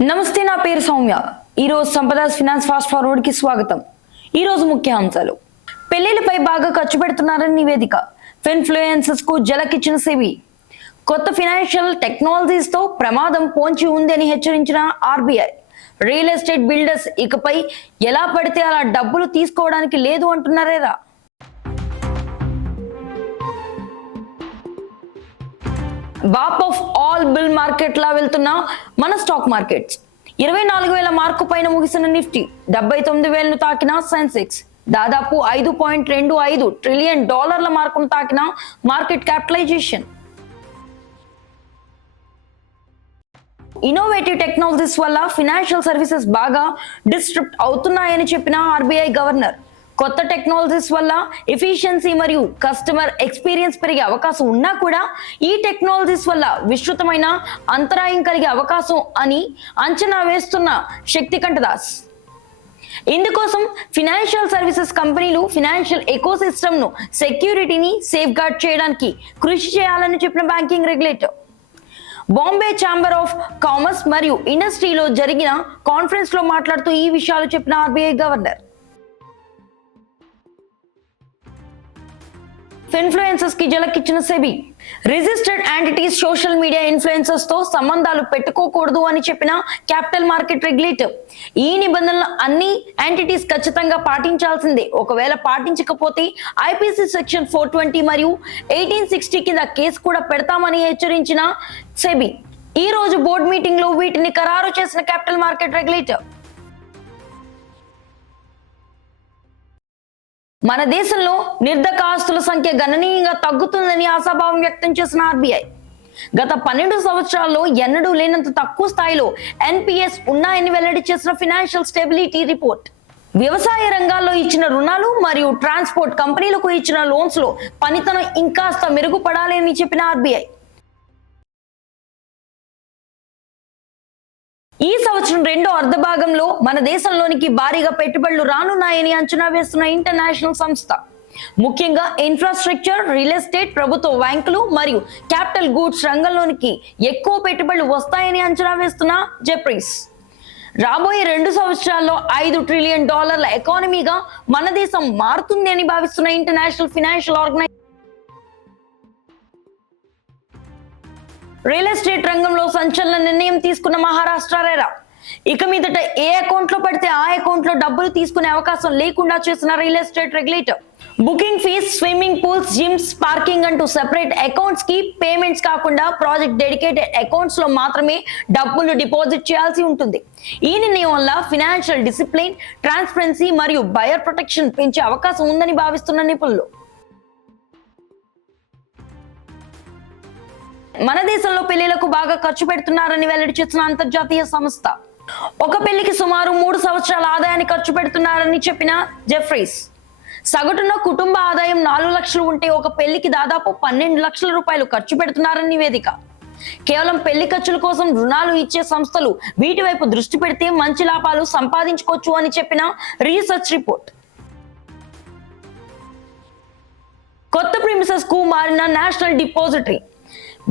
నమస్తే నా పేరు సౌమ్య. ఈరోజు సంపదాస్ ఫినాన్స్ ఫాస్ట్ ఫార్వర్డ్కి స్వాగతం. ఈరోజు ముఖ్యాంశాలు పెళ్ళిలపై బాగా ఖర్చు పెడుతున్నారని నివేదిక. ఫిన్ఫ్లుయెన్సెస్కు జలకిచ్చిన సెబీ. కొత్త ఫినాన్షియల్ టెక్నాలజీస్తో ప్రమాదం పోంచి ఉంది అని హెచ్చరించిన ఆర్బీఐ. రియల్ ఎస్టేట్ బిల్డర్స్ ఇకపై ఎలా పడితే అలా డబ్బులు తీసుకోవడానికి లేదు అంటున్నారేరా? బాప్ ఆఫ్ ఆల్ బిల్ మార్కెట్లా వెళ్తున్న మన స్టాక్ మార్కెట్స్. ఇరవై నాలుగు వేల మార్కు పైన ముగిసిన నిఫ్టీ డెబ్బై తొమ్మిది వేలను తాకిన సెన్సెక్స్. దాదాపు ఐదు పాయింట్ రెండు ఐదు ట్రిలియన్ డాలర్ల మార్కును తాకిన మార్కెట్ క్యాపిటలైజేషన్. ఇన్నోవేటివ్ టెక్నాలజీస్ వల్ల ఫినాన్షియల్ సర్వీసెస్ బాగా డిస్ట్రిప్ట్ అవుతున్నాయని చెప్పిన ఆర్బీఐ గవర్నర్. కొత్త టెక్నాలజీస్ వల్ల ఎఫిషియన్సీ మరియు కస్టమర్ ఎక్స్పీరియన్స్ పెరిగే అవకాశం ఉన్నా కూడా ఈ టెక్నాలజీస్ వల్ల విస్తృతమైన అంతరాయం కలిగే అవకాశం అని అంచనా వేస్తున్న శక్తికంఠ దాస్ ఇందుకోసం ఫినాన్షియల్ సర్వీసెస్ కంపెనీలు ఫినాన్షియల్ ఎకోసిస్టమ్ను సెక్యూరిటీని సేఫ్ గార్డ్ చేయడానికి కృషి చేయాలని చెప్పిన banking regulator Bombay chamber of commerce మరియు ఇండస్ట్రీలో జరిగిన కాన్ఫరెన్స్లో మాట్లాడుతూ ఈ విషయాలు చెప్పిన ఆర్బీఐ గవర్నర్ ఇన్ఫ్లుయెన్సర్స్కి జలకిచ్చిన SEBI. Registered entities social media ఇన్ఫ్లుయెన్సర్స్తో సంబంధాలు పెట్టుకోకూడదు అని చెప్పిన క్యాపిటల్ మార్కెట్ రెగ్యులేటర్. ఈ నిబంధనలు అన్ని యాంటిటీస్ ఖచ్చితంగా పాటించాల్సిందే. ఒకవేళ పాటించకపోతే ఐపీసీ సెక్షన్ ఫోర్ ట్వంటీ మరియు ఎయిటీన్ సిక్స్టీ కింద కేసు కూడా పెడతామని హెచ్చరించిన సెబీ. ఈ రోజు బోర్డు మీటింగ్లో వీటిని ఖరారు చేసిన క్యాపిటల్ మార్కెట్ రెగ్యులేటర్. మన దేశంలో నిర్ధకాస్తుల సంఖ్య గణనీయంగా తగ్గుతుందని ఆశాభావం వ్యక్తం చేసిన ఆర్బీఐ. గత పన్నెండు సంవత్సరాల్లో ఎన్నడూ లేనంత తక్కువ స్థాయిలో ఎన్పిఎస్ ఉన్నాయని వెల్లడి చేసిన ఫినాన్షియల్ స్టెబిలిటీ రిపోర్ట్. వ్యవసాయ రంగాల్లో ఇచ్చిన రుణాలు మరియు ట్రాన్స్పోర్ట్ కంపెనీలకు ఇచ్చిన లోన్స్లో పనితనం ఇంకాస్త మెరుగుపడాలి అని చెప్పిన ఆర్బీఐ. ఈ సంవత్సరం రెండో అర్ధభాగంలో మన దేశంలోనికి భారీగా పెట్టుబడులు రానున్నాయని అంచనా వేస్తున్న ఇంటర్నేషనల్ సంస్థ. ముఖ్యంగా ఇన్ఫ్రాస్ట్రక్చర్ రియల్ ఎస్టేట్ ప్రభుత్వ బ్యాంకులు మరియు క్యాపిటల్ గూడ్స్ రంగంలోనికి ఎక్కువ పెట్టుబడులు వస్తాయని అంచనా వేస్తున్న జెప్రీస్ రాబోయే రెండు సంవత్సరాల్లో ఐదు ట్రిలియన్ డాలర్ల ఎకానమీగా మన దేశం మారుతుంది అని భావిస్తున్న international financial organization real estate రంగంలో సంచలన నిర్ణయం తీసుకున్న మహారాష్ట్ర రేరా. ఇక మీదట ఏ అకౌంట్లో పడితే ఆ అకౌంట్లో డబ్బులు తీసుకునే అవకాశం లేకుండా చేసిన real estate regulator. Booking fee swimming pools gyms parking అంటూ సెపరేట్ అకౌంట్స్కి పేమెంట్స్ కాకుండా ప్రాజెక్ట్ డెడికేటెడ్ అకౌంట్స్లో మాత్రమే డబ్బులు డిపాజిట్ చేయాల్సి ఉంటుంది. ఈ నిర్ణయం వల్ల ఫినాన్షియల్ డిసిప్లిన్ ట్రాన్స్పరెన్సీ మరియు బయర్ ప్రొటెక్షన్ పెంచే అవకాశం ఉందని భావిస్తున్న నిపుణులు. మన దేశంలో పెళ్ళిలకు బాగా ఖర్చు పెడుతున్నారని వెల్లడి చేసిన అంతర్జాతీయ సంస్థ. ఒక పెళ్ళికి సుమారు మూడు సంవత్సరాల ఆదాయాన్ని ఖర్చు పెడుతున్నారని చెప్పిన జెఫ్రీస్. సగటున కుటుంబ ఆదాయం నాలుగు లక్షలు ఉంటే ఒక పెళ్ళికి దాదాపు పన్నెండు లక్షల రూపాయలు ఖర్చు పెడుతున్నారని నివేదిక. కేవలం పెళ్ళి ఖర్చుల కోసం రుణాలు ఇచ్చే సంస్థలు వీటి వైపు దృష్టి పెడితే మంచి లాభాలు సంపాదించుకోవచ్చు అని చెప్పిన రీసెర్చ్ రిపోర్ట్. కొత్త ప్రిమిసెస్కు మారిన నేషనల్ డిపాజిటరీ.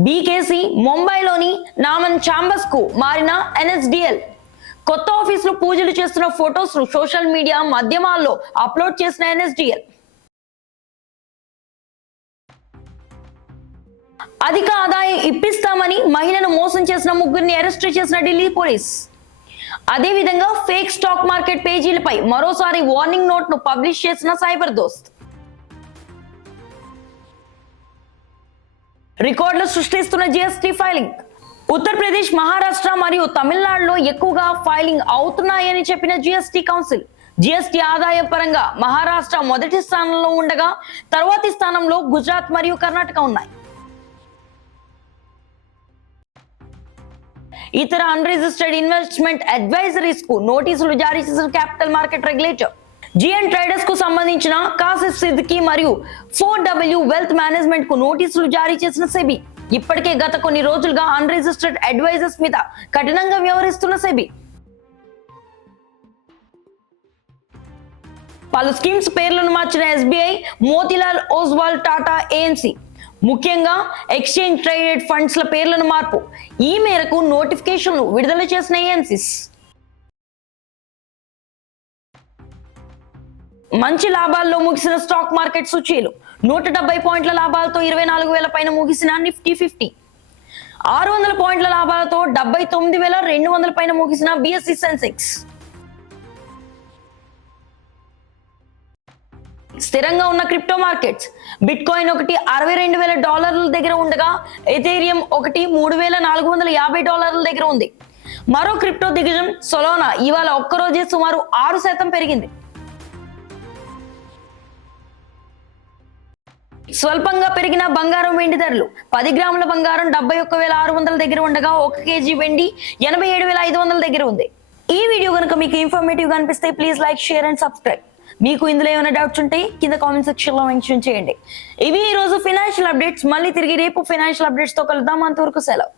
బీకేసీ ముంబైలోని నామన్ చాంబర్స్కు మారిన ఎన్ఎస్డిఎల్. కొత్త ఆఫీసులో పూజలు చేస్తున్న ఫొటోస్ను సోషల్ మీడియా మాధ్యమాల్లో అప్లోడ్ చేసిన ఎన్ఎస్డిఎల్. అధిక ఆదాయం ఇప్పిస్తామని మహిళను మోసం చేసిన ముగ్గురిని అరెస్ట్ చేసిన ఢిల్లీ పోలీస్. అదేవిధంగా ఫేక్ స్టాక్ మార్కెట్ పేజీలపై మరోసారి వార్నింగ్ నోట్ను పబ్లిష్ చేసిన సైబర్ దోస్త్. రికార్డులు సృష్టిస్తున్న జిఎస్టీ ఫైలింగ్. ఉత్తరప్రదేశ్ మహారాష్ట్ర మరియు తమిళనాడులో ఎక్కువగా ఫైలింగ్ అవుతున్నాయని చెప్పిన జిఎస్టీ కౌన్సిల్. జిఎస్టీ ఆదాయ పరంగా మహారాష్ట్ర మొదటి స్థానంలో ఉండగా తర్వాతి స్థానంలో గుజరాత్ మరియు కర్ణాటక ఉన్నాయి. ఇతర అన్రిజిస్టర్డ్ ఇన్వెస్ట్మెంట్ అడ్వైజరీస్కు నోటీసులు జారీ చేసిన క్యాపిటల్ మార్కెట్ రెగ్యులేటర్. జిఎన్ ట్రేడర్స్కు సంబంధించిన కాసిఫ్ సిద్దికి మరియు ఫోర్ డబ్ల్యూ వెల్త్ మేనేజ్మెంట్కు నోటీసులు జారీ చేసిన సెబీ. ఇప్పటికే గత కొన్ని రోజులుగా అన్రిజిస్టర్డ్ అడ్వైజర్స్ మీద కఠినంగా వ్యవహరిస్తున్న సెబీ. పలు స్కీమ్స్ పేర్లను మార్చిన ఎస్బీఐ మోతిలాల్ ఓజ్వాల్ టాటా ఏఎంసీ ముఖ్యంగా ఎక్స్చేంజ్ ట్రేడెడ్ ఫండ్స్ల పేర్లను మార్పు. ఈ మేరకు నోటిఫికేషన్లు విడుదల చేసిన ఏఎంసిస్ మంచి లాభాల్లో ముగిసిన స్టాక్ మార్కెట్ సూచీలు. నూట డెబ్బై పాయింట్ల లాభాలతో ఇరవై నాలుగు వేల పైన ముగిసిన నిఫ్టీ ఫిఫ్టీ. ఆరు వందల పాయింట్ల లాభాలతో డెబ్బై తొమ్మిది వేల రెండు వందల పైన ముగిసిన బిఎస్సి సెన్సెక్స్. స్థిరంగా ఉన్న క్రిప్టో మార్కెట్స్. బిట్ కాయిన్ ఒకటి అరవై రెండు వేల డాలర్ల దగ్గర ఉండగా ఎథేరియం ఒకటి మూడు వేల నాలుగు వందల యాభై డాలర్ల దగ్గర ఉంది. మరో క్రిప్టో దిగ్గజం సొలోనా ఇవాళ ఒక్కరోజే సుమారు ఆరు శాతం పెరిగింది. స్వల్పంగా పెరిగిన బంగారం వెండి ధరలు. పది గ్రాముల బంగారం డెబ్బై ఒక్క వేల ఆరు వందల దగ్గర ఉండగా ఒక కేజీ వెండి ఎనభై ఏడు వేల ఐదు వందల దగ్గర ఉంది. ఈ వీడియో కనుక మీకు ఇన్ఫర్మేటివ్గా అనిపిస్తే please like share and subscribe మీకు ఇందులో ఏమైనా డౌట్స్ ఉంటే కింద కామెంట్ సెక్షన్లో మెన్షన్ చేయండి. ఇవి ఈ రోజు ఫైనాన్షియల్ అప్డేట్స్ మళ్ళీ తిరిగి రేపు ఫైనాన్షియల్ అప్డేట్స్తో కలుద్దాం. అంతవరకు సెలవు.